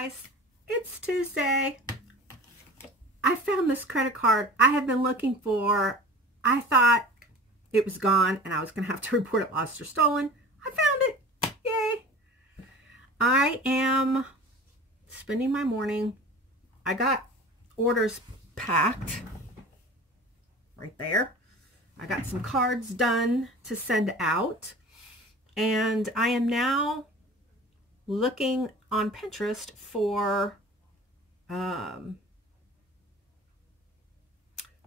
guys, it's Tuesday. I found this credit card I have been looking for. I thought it was gone and I was going to have to report it lost or stolen. I found it. Yay. I am spending my morning. I got orders packed right there. I got some cards done to send out. And I am now looking on Pinterest for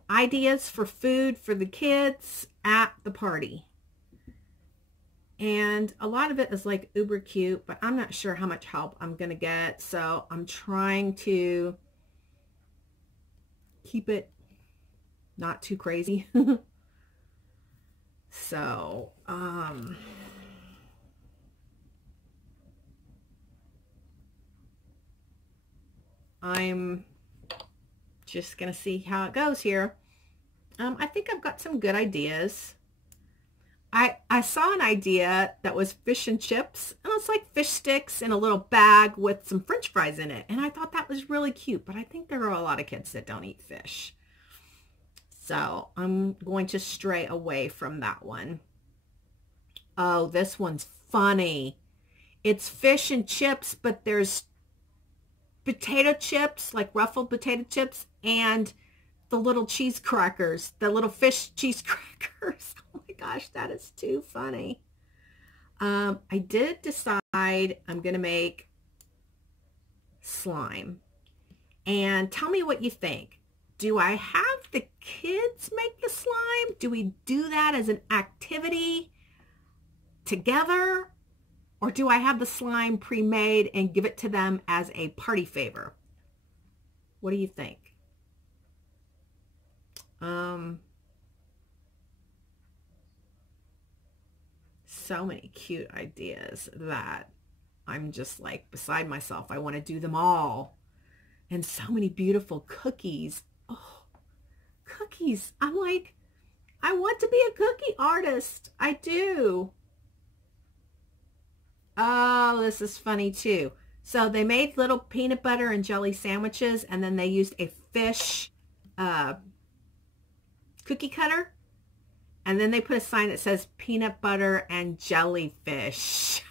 ideas for food for the kids at the party. And a lot of it is like uber cute, but I'm not sure how much help I'm going to get. So I'm trying to keep it not too crazy. So, I'm just going to see how it goes here. I think I've got some good ideas. I saw an idea that was fish and chips, and it's like fish sticks in a little bag with some French fries in it. And I thought that was really cute, but I think there are a lot of kids that don't eat fish. So I'm going to stray away from that one. Oh, this one's funny. It's fish and chips, but there's potato chips, like ruffled potato chips, and the little cheese crackers, the little fish cheese crackers. Oh my gosh, that is too funny. I did decide I'm going to make slime. And tell me what you think. Do I have the kids make the slime? Do we do that as an activity together? Or do I have the slime pre-made and give it to them as a party favor? What do you think? So many cute ideas that I'm just like beside myself. I want to do them all. And so many beautiful cookies. Oh, cookies. I'm like, I want to be a cookie artist. I do. Oh, this is funny too. So they made little peanut butter and jelly sandwiches, and then they used a fish cookie cutter, and then they put a sign that says peanut butter and jellyfish.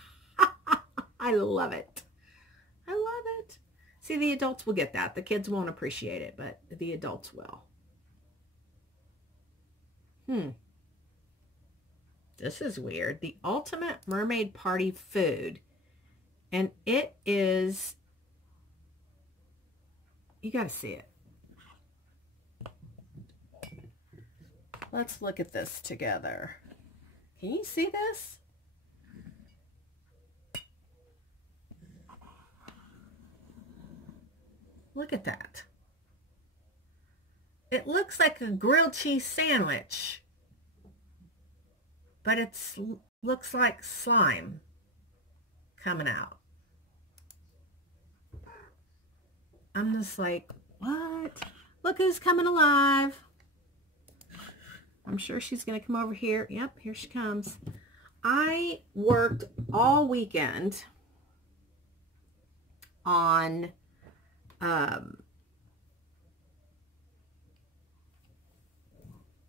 I love it. I love it. See, the adults will get that. The kids won't appreciate it, but the adults will. This is weird. The Ultimate Mermaid Party Food. And it is, you got to see it. Let's look at this together. Can you see this? Look at that. It looks like a grilled cheese sandwich, but it looks like slime coming out. I'm just like, what? Look who's coming alive. I'm sure she's going to come over here. Yep, here she comes. I worked all weekend on, well,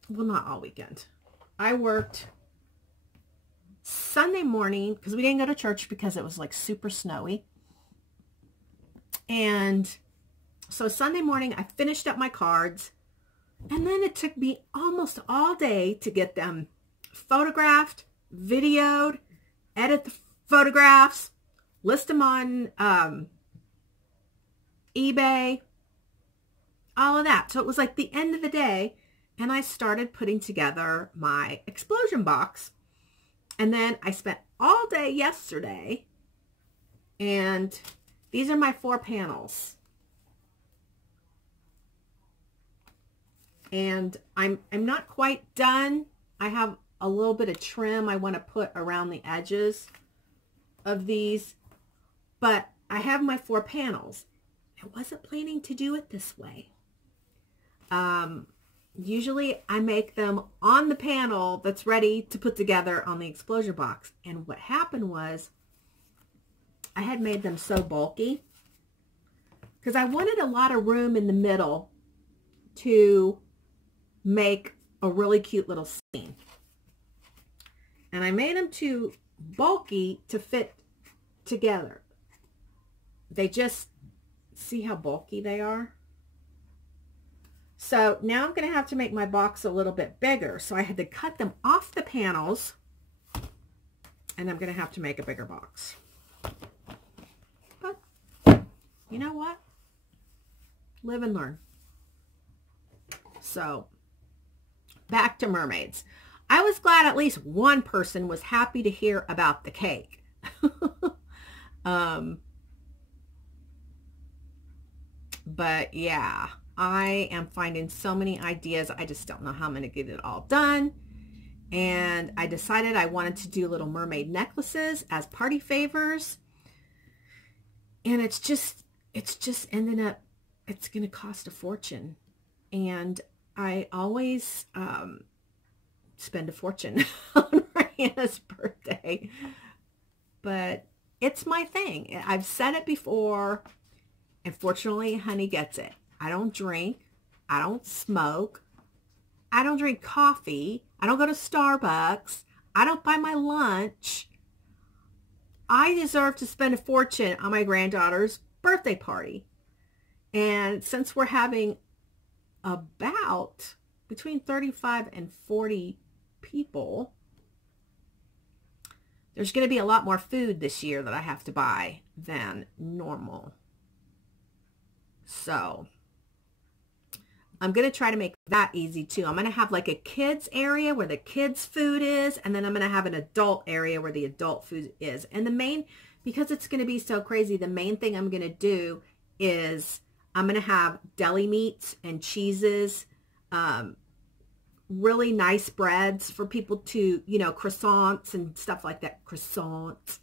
not all weekend. I worked Sunday morning because we didn't go to church because it was like super snowy. And so Sunday morning I finished up my cards, and then it took me almost all day to get them photographed, videoed, edit the photographs, list them on eBay, all of that. So it was like the end of the day, and I started putting together my explosion box. And then I spent all day yesterday, and these are my 4 panels. And I'm not quite done. I have a little bit of trim I want to put around the edges of these, but I have my 4 panels. I wasn't planning to do it this way. Usually I make them on the panel that's ready to put together on the explosion box. And what happened was I had made them so bulky because I wanted a lot of room in the middle to make a really cute little scene. And I made them too bulky to fit together. They just, see how bulky they are? So now I'm going to have to make my box a little bit bigger. So I had to cut them off the panels, and I'm going to have to make a bigger box. But you know what? Live and learn. So back to mermaids. I was glad at least one person was happy to hear about the cake. But yeah, I am finding so many ideas. I just don't know how I'm going to get it all done. And I decided I wanted to do little mermaid necklaces as party favors. And it's just ended up, it's going to cost a fortune. And I always spend a fortune on Rihanna's birthday. But it's my thing. I've said it before. And fortunately, honey gets it. I don't drink. I don't smoke. I don't drink coffee. I don't go to Starbucks. I don't buy my lunch. I deserve to spend a fortune on my granddaughter's birthday party. And since we're having about between 35 and 40 people, there's going to be a lot more food this year that I have to buy than normal. So I'm going to try to make that easy too. I'm going to have like a kids area where the kids food is, and then I'm going to have an adult area where the adult food is. And the main, because it's going to be so crazy, the main thing I'm going to do is I'm going to have deli meats and cheeses, really nice breads for people to, you know, croissants and stuff like that. Croissants.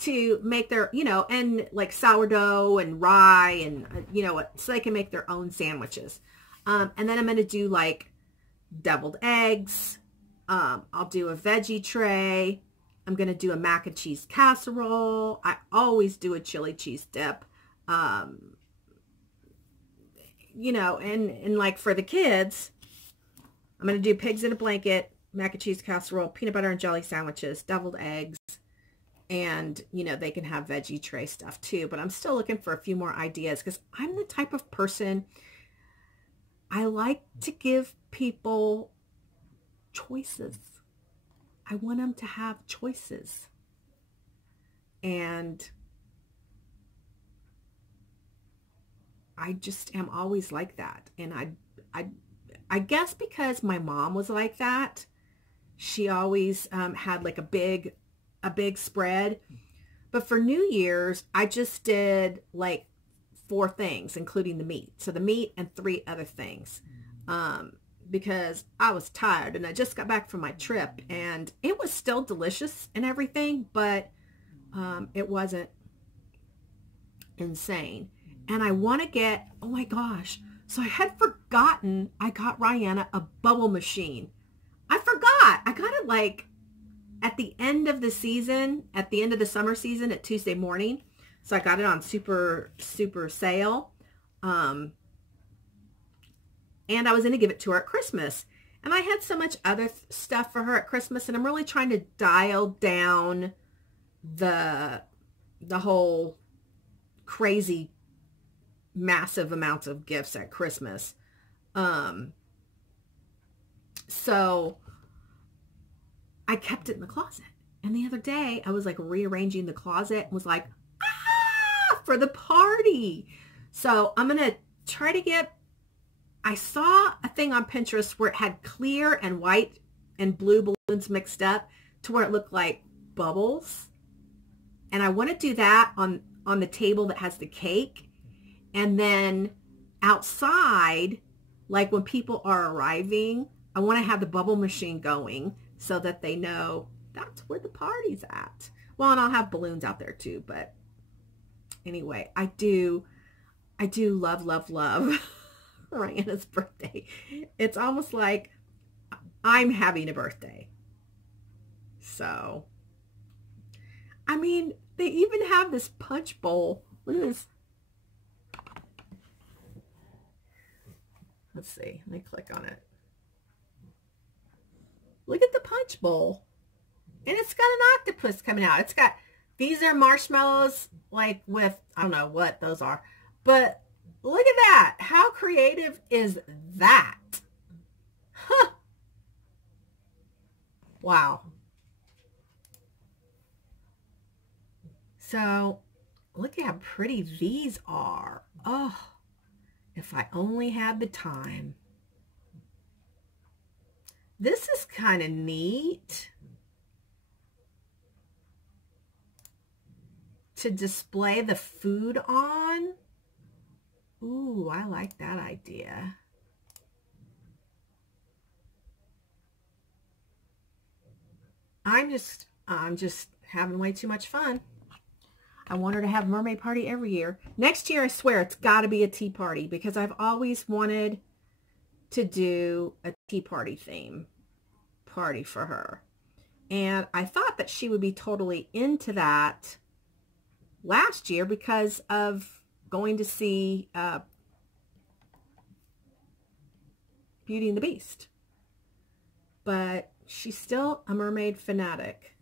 To make their, you know, and like sourdough and rye and, you know, so they can make their own sandwiches. And then I'm going to do like deviled eggs. I'll do a veggie tray. I'm going to do a mac and cheese casserole. I always do a chili cheese dip. You know, and like for the kids, I'm going to do pigs in a blanket, mac and cheese casserole, peanut butter and jelly sandwiches, deviled eggs. And, you know, they can have veggie tray stuff too. But I'm still looking for a few more ideas because I'm the type of person, I like to give people choices. I want them to have choices. And I just am always like that. And I guess because my mom was like that, she always had like a big spread. But for New Year's, I just did like 4 things, including the meat. So the meat and 3 other things. Because I was tired and I just got back from my trip, and it was still delicious and everything, but it wasn't insane. And I want to get, oh my gosh. So I had forgotten I got Rihanna a bubble machine. I forgot. I got it like at the end of the season, at the end of the summer season at Tuesday morning. So I got it on super sale. And I was going to give it to her at Christmas. And I had so much other stuff for her at Christmas, and I'm really trying to dial down the whole crazy massive amounts of gifts at Christmas. So I kept it in the closet. And the other day I was like rearranging the closet and was like, for the party. So I'm going to try to get, I saw a thing on Pinterest where it had clear and white and blue balloons mixed up to where it looked like bubbles. And I want to do that on the table that has the cake. And then outside, like when people are arriving, I want to have the bubble machine going so that they know that's where the party's at. Well, and I'll have balloons out there too. But anyway, I do love Rihanna's birthday. It's almost like I'm having a birthday. So, I mean, they even have this punch bowl. Look at this. Let's see. Let me click on it. Look at the punch bowl. And it's got an octopus coming out. It's got, these are marshmallows, like with, I don't know what those are. But look at that. How creative is that? Huh. Wow. So look at how pretty these are. Oh, if I only had the time. This is kind of neat to display the food on. Ooh, I like that idea. I'm just having way too much fun. I want her to have a mermaid party every year. Next year, I swear, it's got to be a tea party because I've always wanted to do a tea party theme party for her. And I thought that she would be totally into that last year because of going to see Beauty and the Beast. But she's still a mermaid fanatic.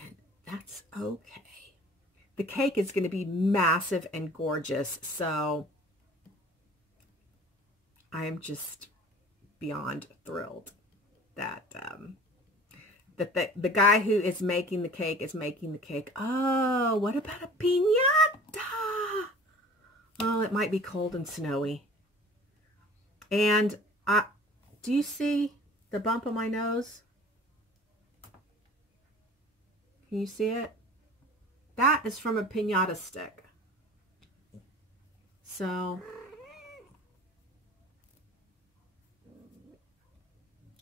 And that's okay. The cake is going to be massive and gorgeous, so I'm just beyond thrilled that the guy who is making the cake is making the cake. Oh, what about a piñata? Oh, it might be cold and snowy. And do you see the bump on my nose? Can you see it? That is from a piñata stick. So,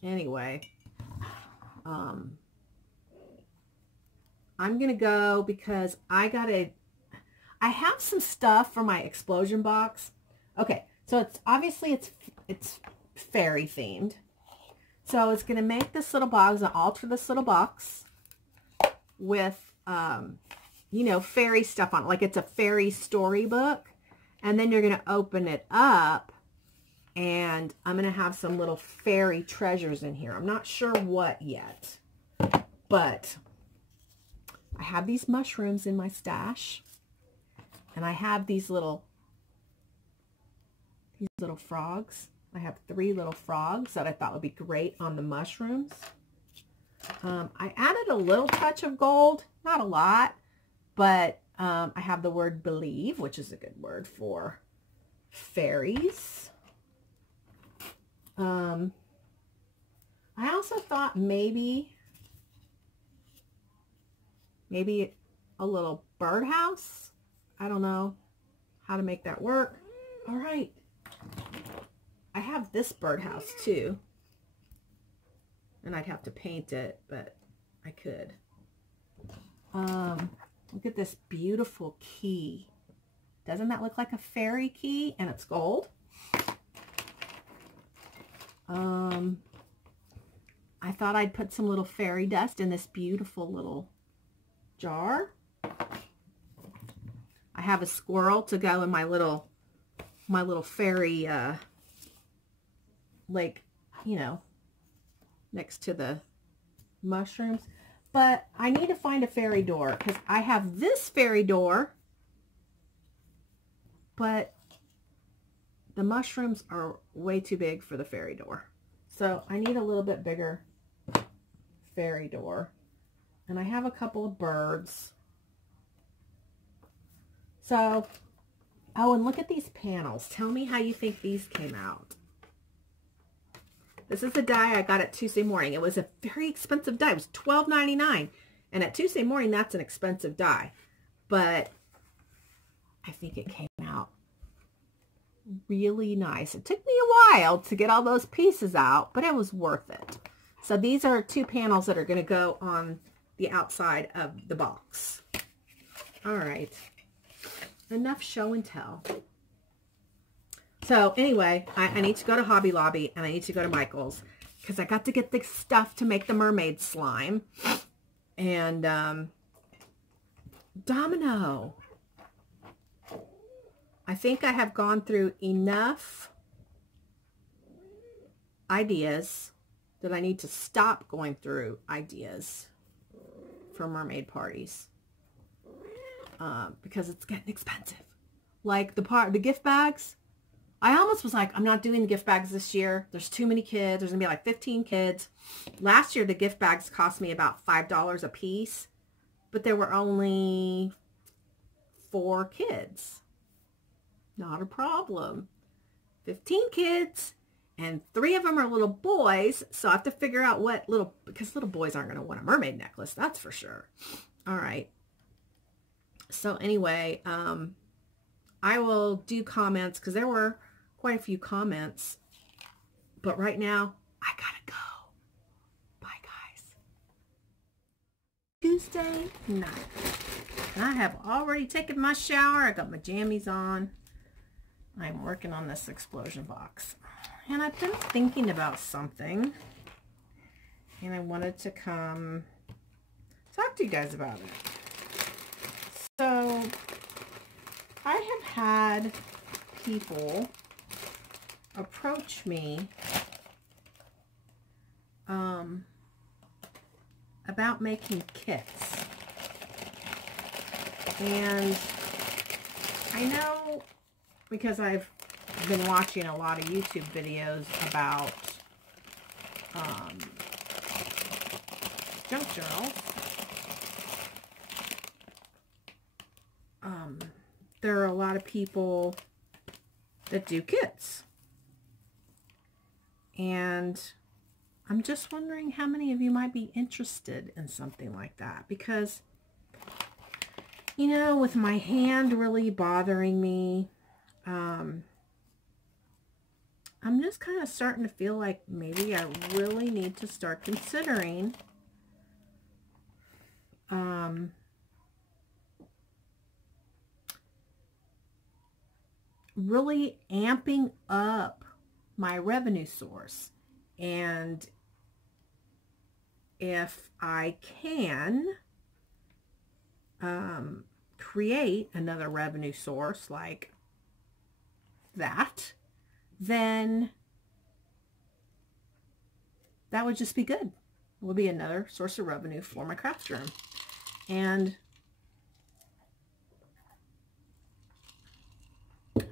anyway, I'm going to go because I have some stuff for my explosion box. Okay, so it's obviously it's fairy themed. So it's going to make this little box and alter this little box with, you know, fairy stuff on it. Like it's a fairy storybook. And then you're going to open it up and I'm going to have some little fairy treasures in here. I'm not sure what yet, but I have these mushrooms in my stash and I have these little frogs. I have 3 little frogs that I thought would be great on the mushrooms. I added a little touch of gold, not a lot, but I have the word believe, which is a good word for fairies. I also thought maybe a little birdhouse. I don't know how to make that work. All right. I have this birdhouse too. And I'd have to paint it, but I could. Look at this beautiful key. Doesn't that look like a fairy key? And it's gold. I thought I'd put some little fairy dust in this beautiful little jar. I have a squirrel to go in my little fairy, like, you know, next to the mushrooms. But I need to find a fairy door because I have this fairy door, but the mushrooms are way too big for the fairy door. So I need a little bit bigger fairy door. And I have a couple of birds. So, oh, and look at these panels. Tell me how you think these came out. This is the die I got at Tuesday Morning. It was a very expensive die. It was $12.99. And at Tuesday Morning, that's an expensive die. But I think it came out really nice. It took me a while to get all those pieces out, but it was worth it. So these are 2 panels that are going to go on the outside of the box. All right. Enough show and tell. So anyway, I need to go to Hobby Lobby and I need to go to Michael's because I got to get the stuff to make the mermaid slime. And Domino. I think I have gone through enough ideas that I need to stop going through ideas for mermaid parties. Because it's getting expensive. Like the gift bags. I almost was like, I'm not doing the gift bags this year. There's too many kids. There's going to be like 15 kids. Last year, the gift bags cost me about $5 a piece. But there were only 4 kids. Not a problem. 15 kids. And 3 of them are little boys. So I have to figure out what because little boys aren't going to want a mermaid necklace. That's for sure. All right. So anyway, I will do comments because there were quite a few comments. But right now, I gotta go. Bye, guys. Tuesday night. And I have already taken my shower. I got my jammies on. I'm working on this explosion box. And I've been thinking about something. And I wanted to come talk to you guys about it. So, I have had people approach me about making kits. And I know, because I've been watching a lot of YouTube videos about junk journals. There are a lot of people that do kits. And I'm just wondering how many of you might be interested in something like that. Because, you know, with my hand really bothering me, I'm just kind of starting to feel like maybe I really need to start considering really amping up my revenue source. And if I can create another revenue source like that, then that would just be good. It would be another source of revenue for my craft room. And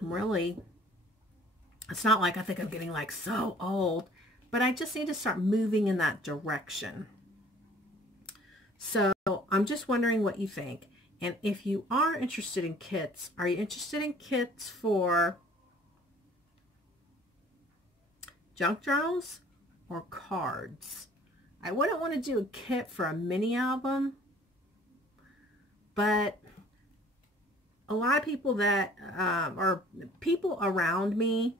I'm really, it's not like I think I'm getting like so old, but I just need to start moving in that direction. So I'm just wondering what you think. And if you are interested in kits, are you interested in kits for junk journals or cards? I wouldn't want to do a kit for a mini album, but a lot of people that are people around me,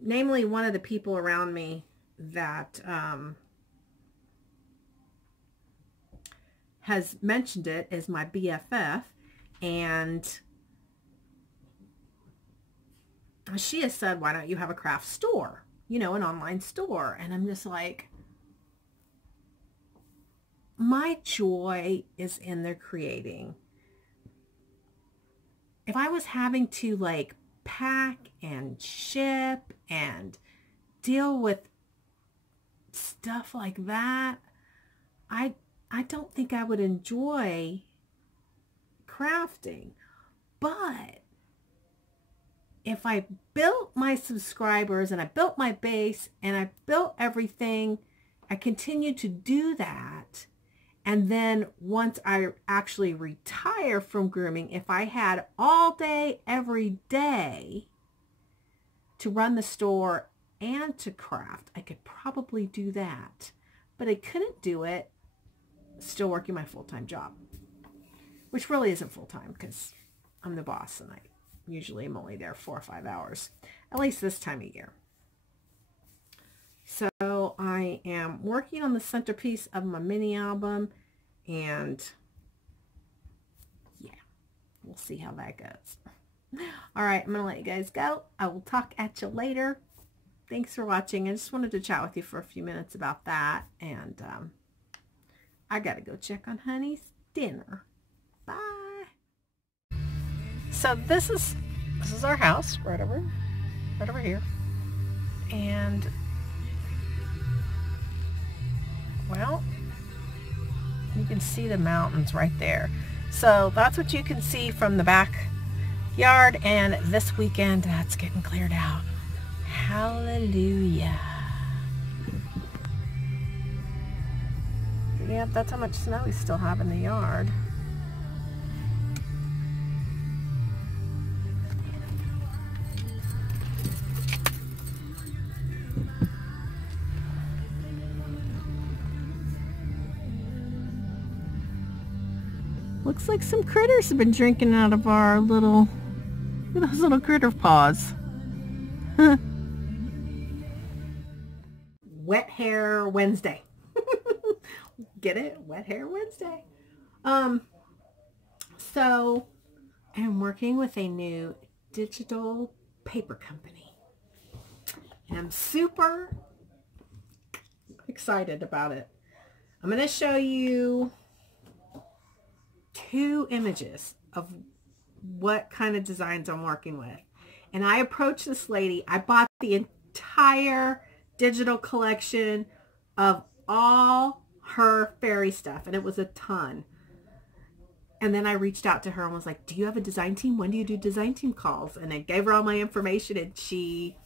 namely one of the people around me that has mentioned it is my BFF, and she has said, why don't you have a craft store, you know, an online store? And I'm just like, my joy is in their creating. If I was having to like pack and ship and deal with stuff like that, I don't think I would enjoy crafting. But if I built my subscribers and I built my base and I built everything, I continue to do that. And then once I actually retire from grooming, if I had all day, every day to run the store and to craft, I could probably do that. But I couldn't do it still working my full-time job, which really isn't full-time because I'm the boss and I usually am only there 4 or 5 hours, at least this time of year. So I am working on the centerpiece of my mini album, and yeah, we'll see how that goes. All right, I'm going to let you guys go. I will talk at you later. Thanks for watching. I just wanted to chat with you for a few minutes about that, and I got to go check on Honey's dinner. Bye. So this is our house right over here. And, well, you can see the mountains right there. So that's what you can see from the backyard, and this weekend that's getting cleared out. Hallelujah. Yeah, that's how much snow we still have in the yard. Looks like some critters have been drinking out of our little, look at those little critter paws. Wet Hair Wednesday. Get it? Wet Hair Wednesday. So I'm working with a new digital paper company. And I'm super excited about it. I'm going to show you 2 images of what kind of designs I'm working with. And I approached this lady. I bought the entire digital collection of all her fairy stuff, and it was a ton. And then I reached out to her and was like, do you have a design team? When do you do design team calls? And I gave her all my information, and she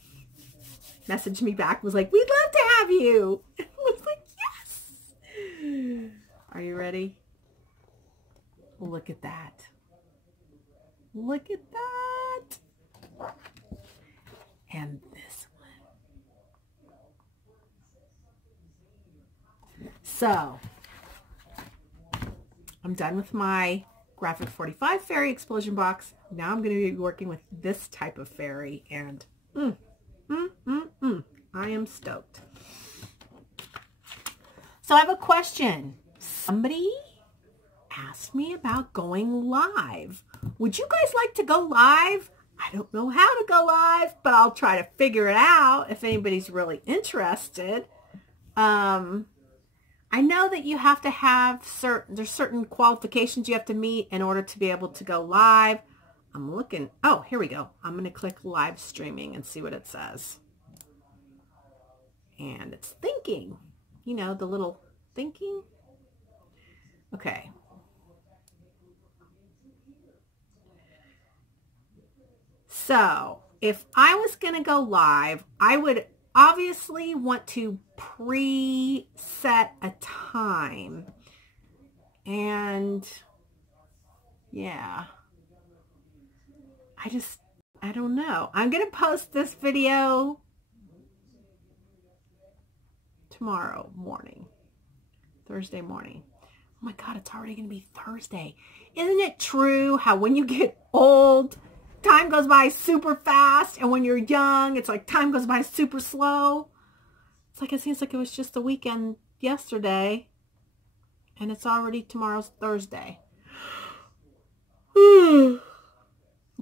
messaged me back, was like, we'd love to have you. And I was like, yes. Are you ready? Look at that. Look at that. And this one. So, I'm done with my Graphic 45 fairy explosion box. Now I'm going to be working with this type of fairy, and I am stoked. So I have a question. Somebody asked me about going live. Would you guys like to go live? I don't know how to go live, but I'll try to figure it out if anybody's really interested. I know that you have to have there's certain qualifications you have to meet in order to be able to go live. I'm looking, oh, here we go. I'm going to click live streaming and see what it says. And it's thinking, you know, the little thinking. Okay. So if I was going to go live, I would obviously want to preset a time. And yeah, I don't know. I'm going to post this video tomorrow morning, Thursday morning. Oh my God, it's already going to be Thursday. Isn't it true how when you get old, time goes by super fast, and when you're young, it's like time goes by super slow? It's like, it seems like it was just the weekend yesterday, and it's already tomorrow's Thursday.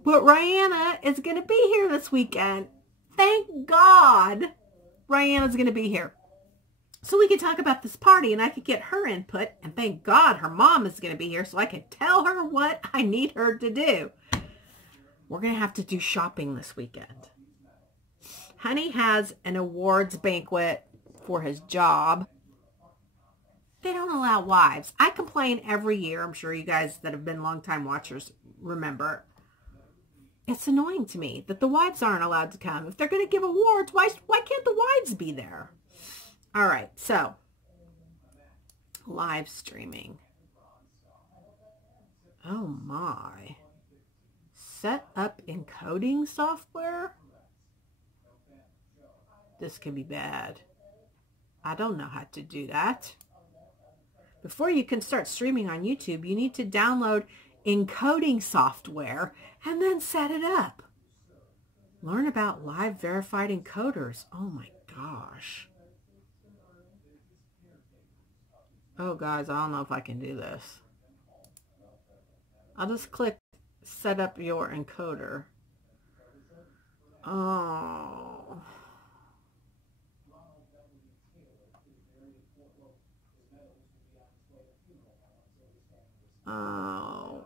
But Rihanna is going to be here this weekend. Thank God Rihanna's going to be here. So we can talk about this party, and I could get her input, and thank God her mom is going to be here so I can tell her what I need her to do. We're going to have to do shopping this weekend. Honey has an awards banquet for his job. They don't allow wives. I complain every year. I'm sure you guys that have been longtime watchers remember. It's annoying to me that the wives aren't allowed to come. If they're going to give awards, why can't the wives be there? All right, so live streaming. Oh my. Set up encoding software? This could be bad. I don't know how to do that. Before you can start streaming on YouTube, you need to download encoding software and then set it up. Learn about live verified encoders. Oh my gosh. Oh guys, I don't know if I can do this. I'll just click set up your encoder. Oh. Oh.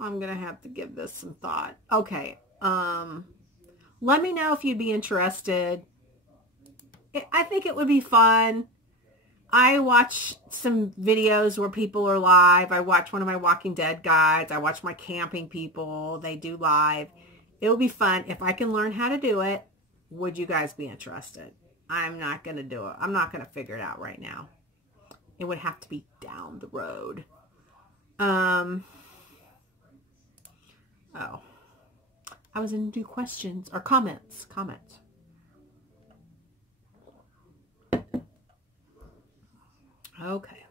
I'm going to have to give this some thought. Okay. Let me know if you'd be interested. I think it would be fun. I watch some videos where people are live. I watch one of my Walking Dead guides. I watch my camping people. They do live. It would be fun. If I can learn how to do it, would you guys be interested? I'm not going to do it. I'm not going to figure it out right now. It would have to be down the road. Oh. I was going to do questions or comments. Comments. Okay.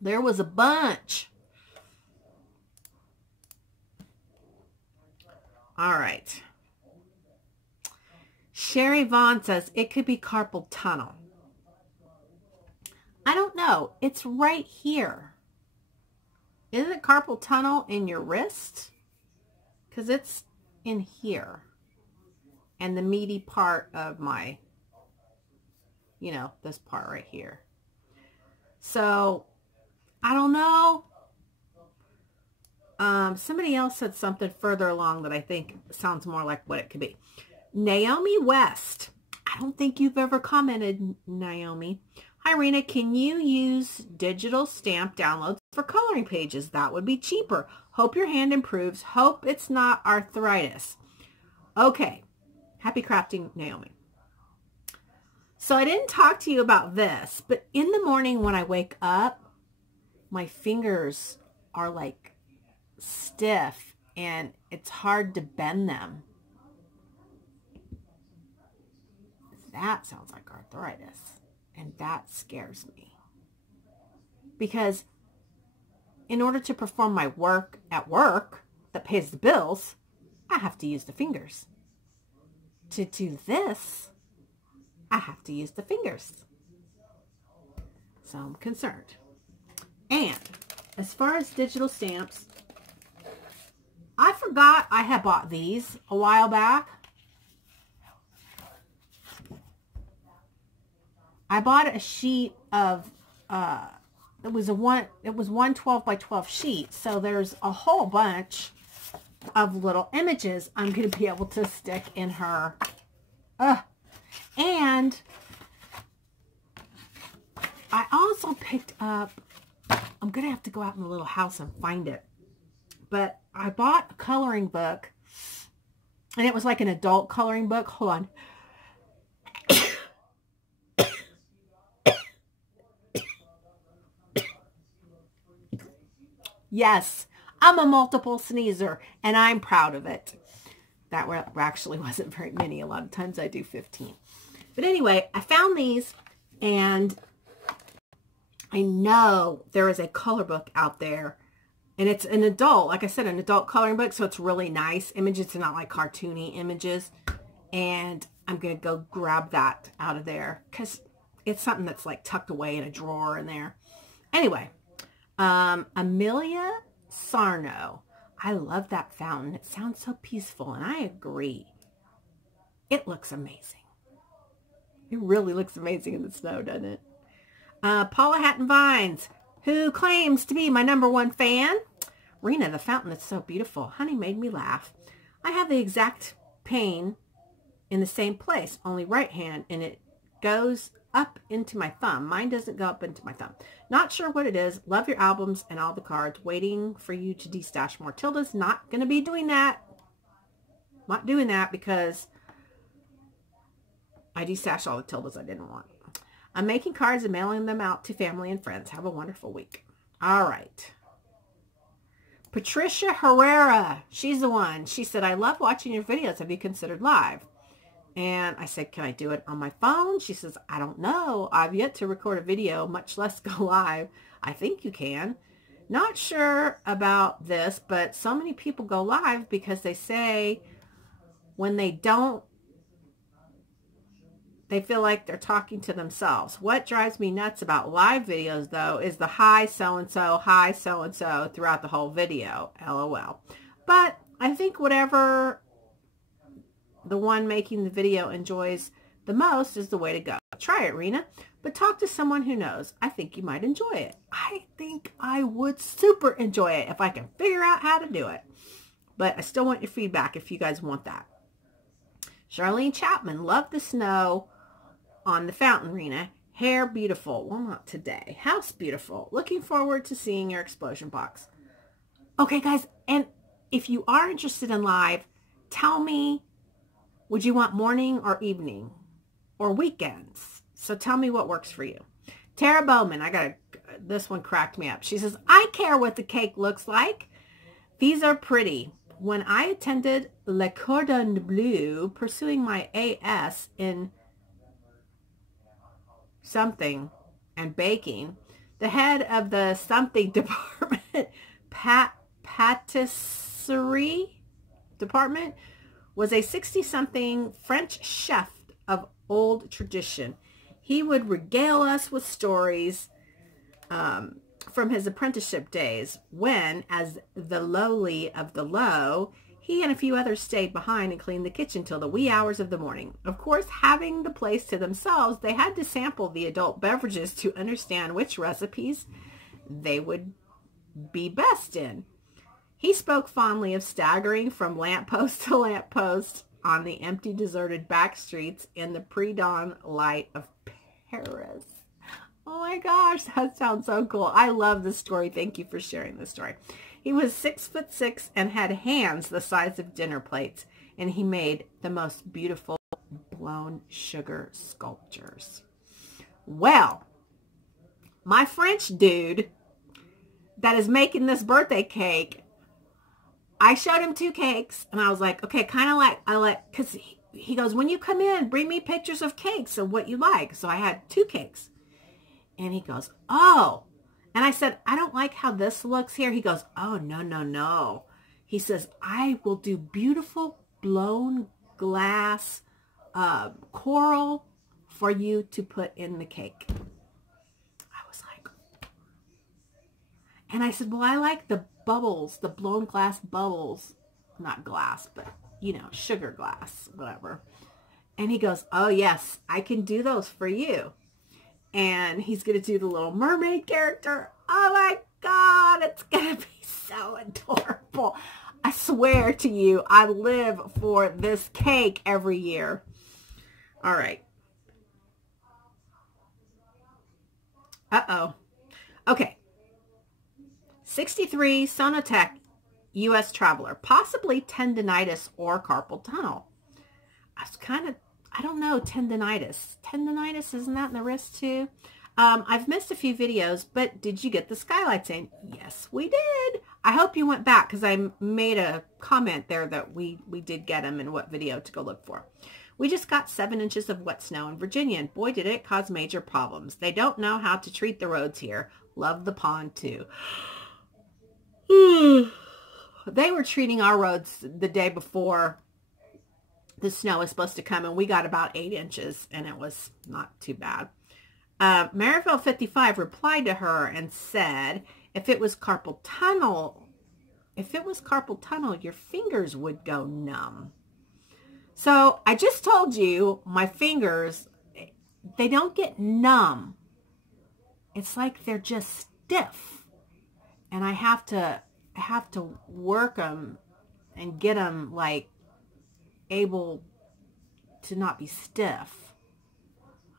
There was a bunch. All right. Sherry Vaughn says it could be carpal tunnel. I don't know. It's right here. Isn't it carpal tunnel in your wrist? Because it's in here. And the meaty part of my, you know, this part right here. So, I don't know. Somebody else said something further along that I think sounds more like what it could be. Naomi West. I don't think you've ever commented, Naomi. Hi, Rena. Can you use digital stamp downloads for coloring pages? That would be cheaper. Hope your hand improves. Hope it's not arthritis. Okay. Happy crafting, Naomi. So I didn't talk to you about this, but in the morning when I wake up, my fingers are like stiff and it's hard to bend them. That sounds like arthritis, and that scares me. Because in order to perform my work at work that pays the bills, I have to use the fingers. To do this, I have to use the fingers. So I'm concerned. And as far as digital stamps, I forgot I had bought these a while back. I bought a sheet of, it was one 12 by 12 sheet. So there's a whole bunch of little images I'm going to be able to stick in her. And I also picked up, I'm going to have to go out in the little house and find it. But I bought a coloring book, and it was like an adult coloring book. Hold on. Yes, I'm a multiple sneezer, and I'm proud of it. That actually wasn't very many. A lot of times I do 15. But anyway, I found these, and I know there is a color book out there, and it's an adult, like I said, an adult coloring book, so it's really nice. Images are not like cartoony images, and I'm going to go grab that out of there, because it's something that's like tucked away in a drawer in there. Anyway, Amelia Sarno. I love that fountain. It sounds so peaceful, and I agree. It looks amazing. It really looks amazing in the snow, doesn't it? Paula Hatton Vines, who claims to be my #1 fan. Rena, the fountain is so beautiful. Honey made me laugh. I have the exact pane in the same place, only right hand, and it goes up into my thumb. Mine doesn't go up into my thumb. Not sure what it is. Love your albums and all the cards. Waiting for you to destash more tildes. Not going to be doing that. Not doing that because I destashed all the tildes I didn't want. I'm making cards and mailing them out to family and friends. Have a wonderful week. All right. Patricia Herrera. She's the one. She said, I love watching your videos. Have you considered live? And I said, can I do it on my phone? She says, I don't know. I've yet to record a video, much less go live. I think you can. Not sure about this, but so many people go live because they say when they don't, they feel like they're talking to themselves. What drives me nuts about live videos, though, is the hi so-and-so throughout the whole video. LOL. But I think whatever the one making the video enjoys the most is the way to go. Try it, Rena, but talk to someone who knows. I think you might enjoy it. I think I would super enjoy it if I can figure out how to do it. But I still want your feedback if you guys want that. Charlene Chapman, love the snow on the fountain, Rena. Hair beautiful. Well, not today. House beautiful. Looking forward to seeing your explosion box. Okay, guys, and if you are interested in live, tell me, would you want morning or evening or weekends? So tell me what works for you. Tara Bowman, this one cracked me up. She says, I care what the cake looks like. These are pretty. When I attended Le Cordon Bleu, pursuing my AS in something and baking, the head of the something department, patisserie department, was a 60-something French chef of old tradition. He would regale us with stories from his apprenticeship days when, as the lowly of the low, he and a few others stayed behind and cleaned the kitchen till the wee hours of the morning. Of course, having the place to themselves, they had to sample the adult beverages to understand which recipes they would be best in. He spoke fondly of staggering from lamppost to lamppost on the empty, deserted back streets in the pre-dawn light of Paris. Oh my gosh, that sounds so cool. I love this story. Thank you for sharing this story. He was 6'6" and had hands the size of dinner plates, and he made the most beautiful blown sugar sculptures. Well, my French dude that is making this birthday cake, I showed him 2 cakes, and I was like, okay, because he goes, when you come in, bring me pictures of cakes of what you like. So I had 2 cakes. And he goes, oh. And I said, I don't like how this looks here. He goes, oh, no, no, no. He says, I will do beautiful blown glass coral for you to put in the cake. I was like, and I said, well, I like the bubbles, the blown glass bubbles. Not glass, but, you know, sugar glass, whatever. And he goes, oh, yes, I can do those for you. And he's going to do the Little Mermaid character. Oh, my God. It's going to be so adorable. I swear to you, I live for this cake every year. All right. Uh-oh. Okay. 63, Sonotec, U.S. traveler. Possibly tendinitis or carpal tunnel. I don't know, tendinitis. Tendinitis, isn't that in the wrist too? I've missed a few videos, but did you get the skylights in? Yes, we did. I hope you went back because I made a comment there that we did get them and what video to go look for. We just got 7 inches of wet snow in Virginia, and boy, did it cause major problems. They don't know how to treat the roads here. Love the pond too. They were treating our roads the day before the snow was supposed to come, and we got about 8 inches, and it was not too bad. Maryville 55 replied to her and said, if it was carpal tunnel, your fingers would go numb. So I just told you my fingers, they don't get numb. It's like they're just stiff, and I have to work them and get them like able to not be stiff.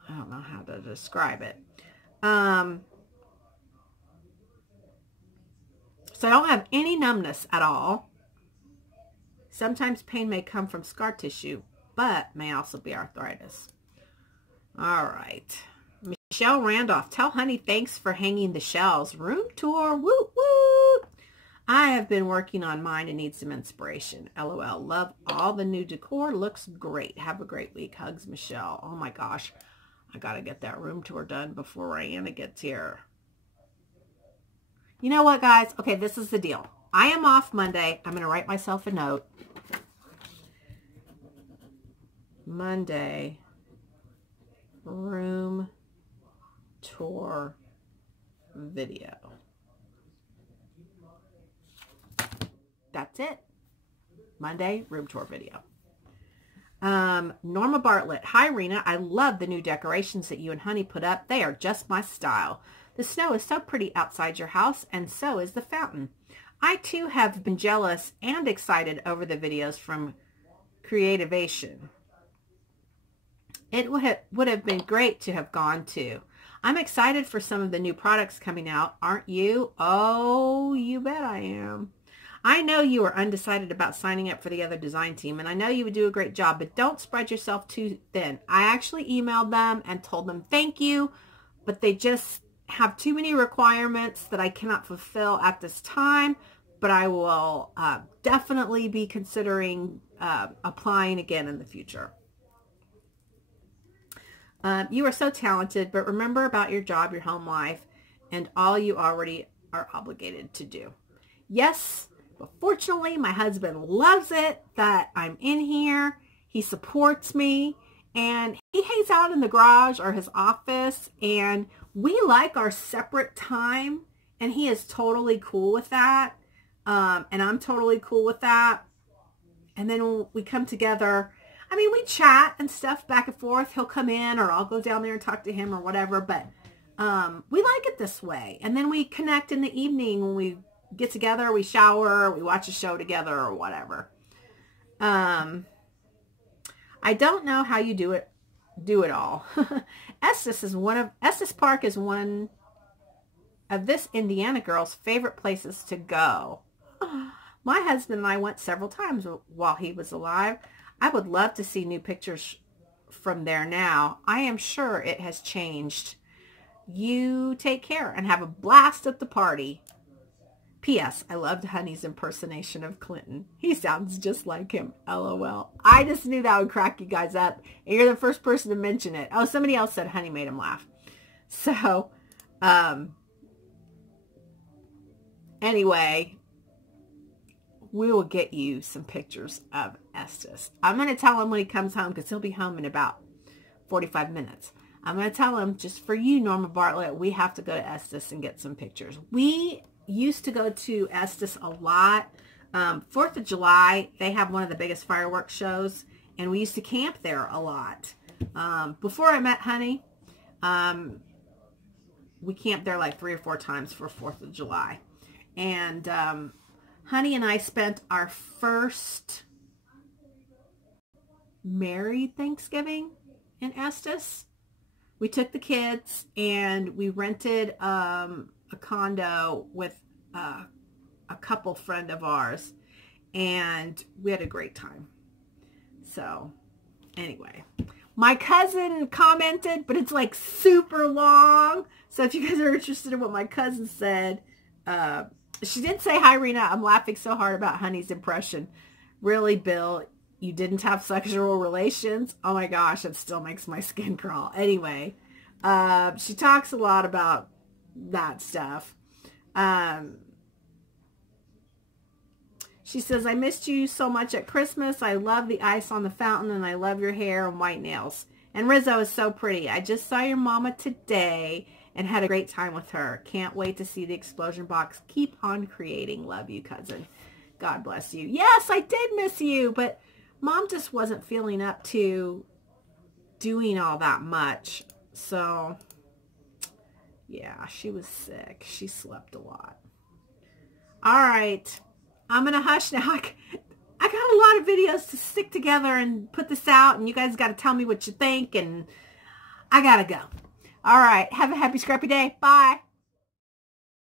I don't know how to describe it. So I don't have any numbness at all. Sometimes pain may come from scar tissue, but may also be arthritis. All right. Michelle Randolph, tell honey thanks for hanging the shells. Room tour, woo woo. I have been working on mine and need some inspiration. LOL. Love all the new decor. Looks great. Have a great week. Hugs, Michelle. Oh my gosh. I got to get that room tour done before Rihanna gets here. You know what, guys? Okay, this is the deal. I am off Monday. I'm going to write myself a note. Monday, room tour video. That's it. Monday, room tour video. Norma Bartlett. Hi, Rena. I love the new decorations that you and Honey put up. They are just my style. The snow is so pretty outside your house, and so is the fountain. I, too, have been jealous and excited over the videos from Creativation. It would have been great to have gone to. I'm excited for some of the new products coming out, aren't you? Oh, you bet I am. I know you are undecided about signing up for the other design team, and I know you would do a great job, but don't spread yourself too thin. I actually emailed them and told them thank you, but they just have too many requirements that I cannot fulfill at this time, but I will definitely be considering applying again in the future. You are so talented, but remember about your job, your home life, and all you already are obligated to do. Yes, but fortunately, my husband loves it that I'm in here. He supports me, and he hangs out in the garage or his office, and we like our separate time, and he is totally cool with that, and I'm totally cool with that. And then when we come together, I mean, we chat and stuff back and forth. He'll come in, or I'll go down there and talk to him or whatever, but we like it this way. And then we connect in the evening when we get together, we shower, we watch a show together or whatever. I don't know how you do it all. Estes Park is one of this Indiana girl's favorite places to go. My husband and I went several times while he was alive. I would love to see new pictures from there now. I am sure it has changed. You take care and have a blast at the party. P.S. I loved Honey's impersonation of Clinton. He sounds just like him. LOL. I just knew that would crack you guys up. And you're the first person to mention it. Oh, somebody else said Honey made him laugh. So, anyway, we will get you some pictures of Estes. I'm going to tell him when he comes home, because he'll be home in about 45 minutes. I'm going to tell him, just for you, Norma Bartlett, we have to go to Estes and get some pictures. We used to go to Estes a lot. 4th of July, they have one of the biggest fireworks shows, and we used to camp there a lot. Before I met Honey, we camped there like 3 or 4 times for 4th of July. And Honey and I spent our first married Thanksgiving in Estes. We took the kids and we rented a condo with a couple friend of ours, and we had a great time. So anyway, my cousin commented, but it's like super long. So if you guys are interested in what my cousin said, she did say, "Hi, Rena. I'm laughing so hard about Honey's impression. Really, Bill, you didn't have sexual relations? Oh my gosh, it still makes my skin crawl." Anyway, she talks a lot about that stuff. She says, "I missed you so much at Christmas. I love the ice on the fountain, and I love your hair and white nails. And Rizzo is so pretty. I just saw your mama today and had a great time with her. Can't wait to see the explosion box. Keep on creating. Love you, cousin." God bless you. Yes, I did miss you, but Mom just wasn't feeling up to doing all that much. So, yeah, she was sick. She slept a lot. All right. I'm going to hush now. I got a lot of videos to stick together and put this out, and you guys got to tell me what you think, and I got to go. All right. Have a happy, scrappy day. Bye.